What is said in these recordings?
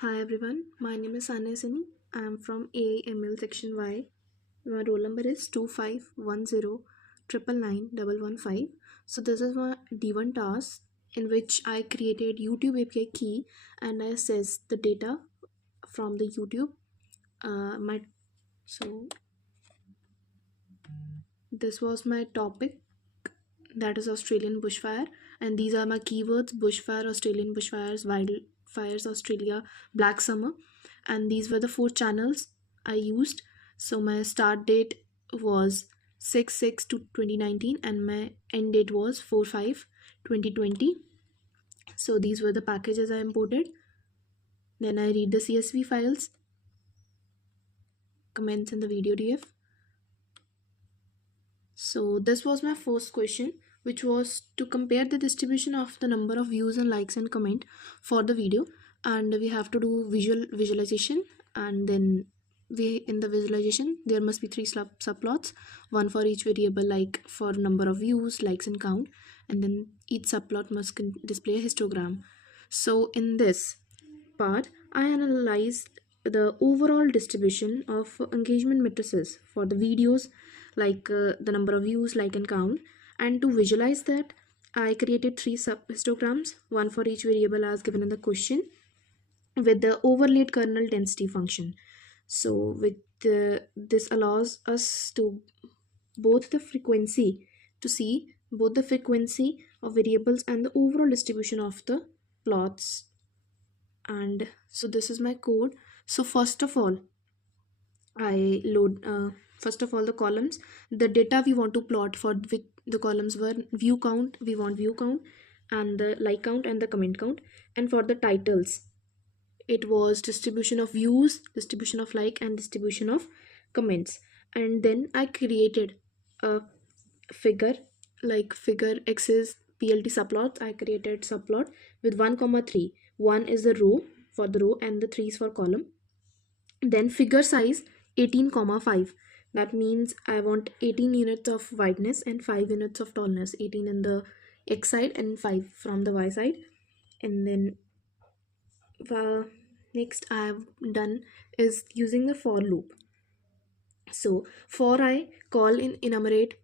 Hi everyone, my name is Anya Sini. I am from AIML section Y. My roll number is 2510999115. So this is my D1 task in which I created YouTube API key and I assessed the data from the YouTube. My so this was my topic, that is Australian bushfire, and these are my keywords: bushfire, Australian bushfires, wildfires, Australia, black summer, and these were the four channels I used. So my start date was 6/6 to 2019 and my end date was 4/5 2020. So these were the packages I imported. Then I read the CSV files, comments in the video DF. So this was my first question, which was to compare the distribution of the number of views and likes and comment for the video, and we have to do visualization, and then we in the visualization there must be three subplots, one for each variable, like for number of views, likes and count, and then each subplot must display a histogram. So in this part, I analyzed the overall distribution of engagement matrices for the videos, like the number of views, like and count. And to visualize that, I created three sub histograms, one for each variable as given in the question, with the overlaid kernel density function. So with this allows us to both the frequency to see both the frequency of variables and the overall distribution of the plots. And so this is my code. So first of all, I load first of all the columns, the data we want to plot. For which the columns were view count, we want view count, and the like count and the comment count. And for the titles, it was distribution of views, distribution of like, and distribution of comments. And then I created a figure, like figure x is plt subplots. I created subplot with 1 comma 3. 1 is the row, for the row, and the 3 is for column. Then figure size 18 comma 5, that means I want 18 units of wideness and 5 units of tallness, 18 in the x side and 5 from the y side. And then next I have done is using the for loop. So for I call in enumerate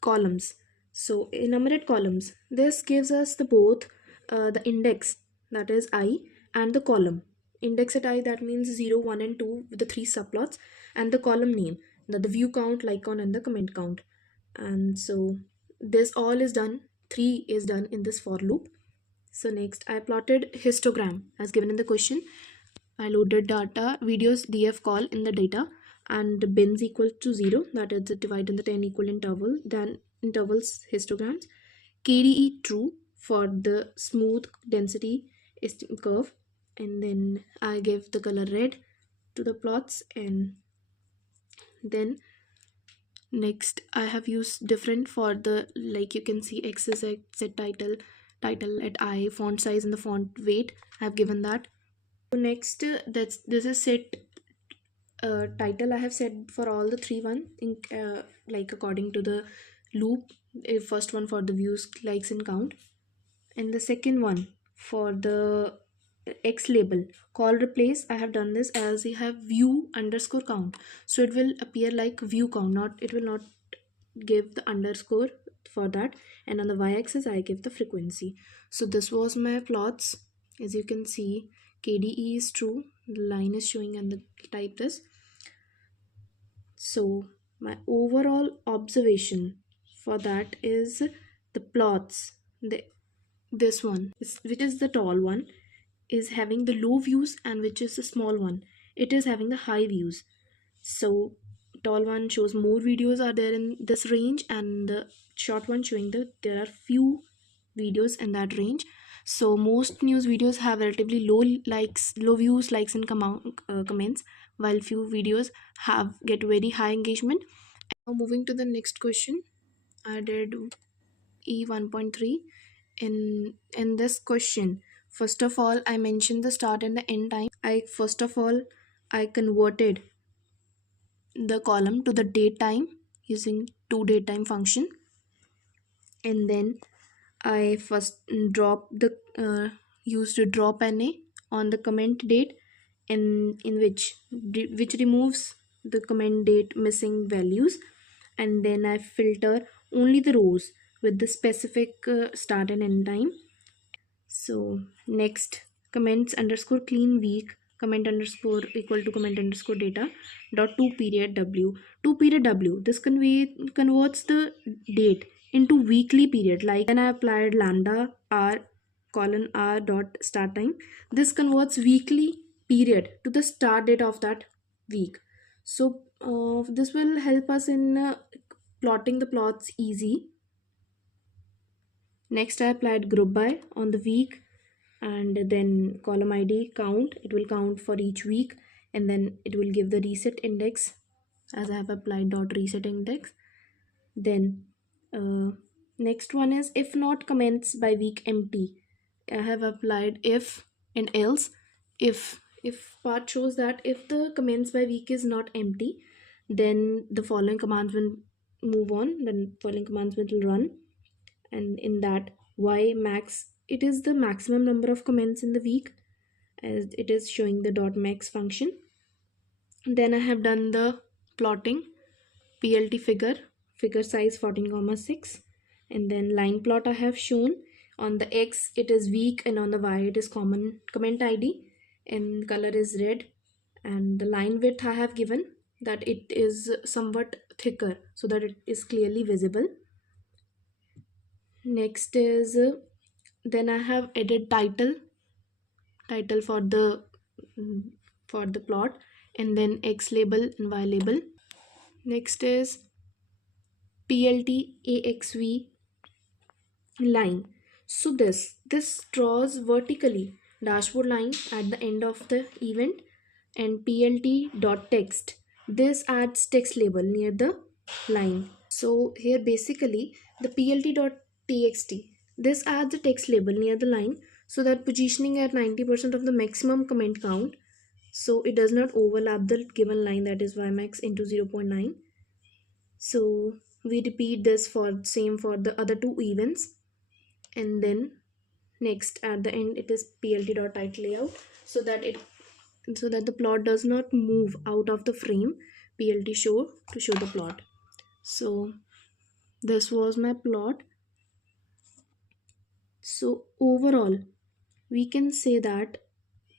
columns. So enumerate columns, this gives us the both the index, that is I, and the column. Index at I, that means 0, 1 and 2 with the three subplots, and the column name, that the view count, like count, and the comment count. And so this all is done, 3 is done in this for loop. So next I plotted histogram as given in the question. I loaded data videos df call in the data, and bins equal to 0, that is divide in the 10 equal interval, then intervals histograms. KDE true for the smooth density curve, and then I give the color red to the plots. And then next I have used different for the, like you can see, x is x, z title at I, font size and the font weight I have given that. So next this is set title I have set for all the three one in like according to the loop. First one for the views, likes and count, and the second one for the x label call replace. I have done this as you have view underscore count, so it will appear like view count, not, it will not give the underscore for that. And on the y-axis I give the frequency. So this was my plots. As you can see, KDE is true, the line is showing, and the type this. So my overall observation for that is the plots, this one is, which is the tall one, is having the low views, and which is the small one, it is having the high views. So tall one shows more videos are there in this range, and the short one showing that there are few videos in that range. So most news videos have relatively low views, likes and comments, while few videos have get very high engagement. Now moving to the next question, I did E1.3. In this question, first of all I mentioned the start and the end time. I converted the column to the date time using toDateTime function, and then I first dropped the used a drop NA on the comment date, in which removes the comment date missing values, and then I filter only the rows with the specific start and end time. So next, comments underscore clean week, comment underscore equal to comment underscore data dot two period w. Two period w, this converts the date into weekly period. Like then I applied lambda r colon r dot start time. This converts weekly period to the start date of that week. So this will help us in plotting the plots easy. Next, I applied group by on the week, and then column ID count. It will count for each week, and then it will give the reset index as I have applied dot reset index. Then next one is if not comments by week empty. I have applied if and else. If part shows that if the comments by week is not empty, then the following commands will move on. Then following commands will run, and in that y max, it is the maximum number of comments in the week, as it is showing the dot max function. Then I have done the plotting plt figure size 14,6, and then line plot I have shown. On the x it is week, and on the y it is common comment id, and color is red. And the line width I have given that it is somewhat thicker so that it is clearly visible. Next is then I have added title for the plot, and then x label and y label. Next is plt axv line. So this draws vertically dashboard line at the end of the event, and plt dot text, this adds text label near the line. So here basically the plt dot txt, this adds a text label near the line so that positioning at 90% of the maximum comment count, so it does not overlap the given line, that is ymax into 0.9. So we repeat this for same for the other two events. And then next at the end it is plt dot title layout, so that the plot does not move out of the frame. Plt show to show the plot. So this was my plot. So overall we can say that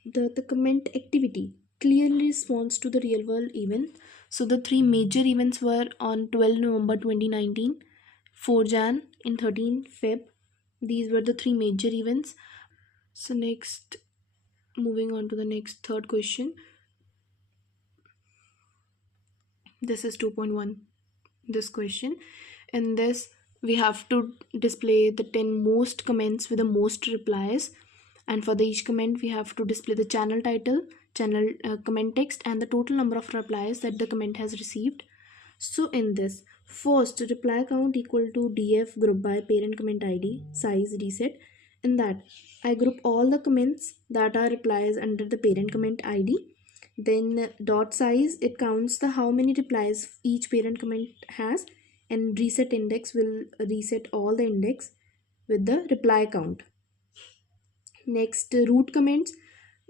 the comment activity clearly responds to the real world event. So the three major events were on 12 November 2019, 4 Jan, and 13 Feb. These were the three major events. So next, moving on to the next third question. This is 2.1, this question. In this we have to display the 10 most comments with the most replies, and for the each comment we have to display the channel title, channel comment text, and the total number of replies that the comment has received. So in this, first reply count equal to df group by parent comment id size reset. In that I group all the comments that are replies under the parent comment id. Then dot size, it counts the how many replies each parent comment has, and reset index will reset all the index with the reply count. Next, root comments.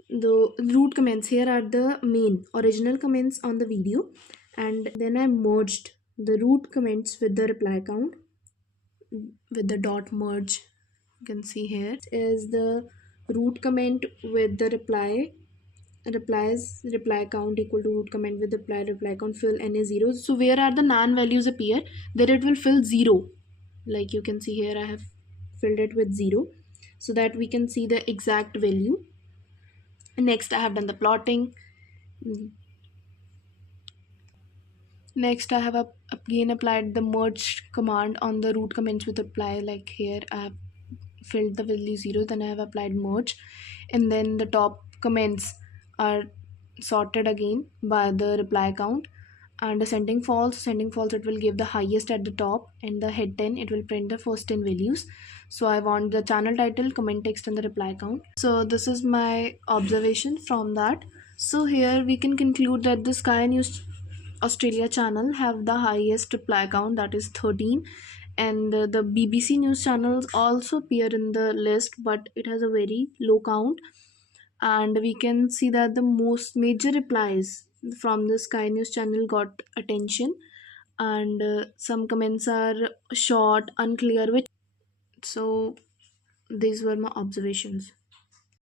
The root comments here are the main original comments on the video, and then I merged the root comments with the reply count with the dot merge. You can see here is the root comment with the reply count equal to root comment with reply count fill any zeros. So where are the non values appear, there it will fill 0. Like you can see here I have filled it with 0 so that we can see the exact value. Next I have done the plotting. Next I have again applied the merge command on the root comments with reply. Like here I have filled the value 0, then I have applied merge, and then the top comments are sorted again by the reply count, and ascending false it will give the highest at the top, and the head 10 it will print the first 10 values. So I want the channel title, comment text, and the reply count. So this is my observation from that. So here we can conclude that the Sky News Australia channel have the highest reply count, that is 13, and the BBC News channels also appear in the list, but it has a very low count. and we can see that the most major replies from the Sky News channel got attention, and some comments are short, unclear, which so these were my observations.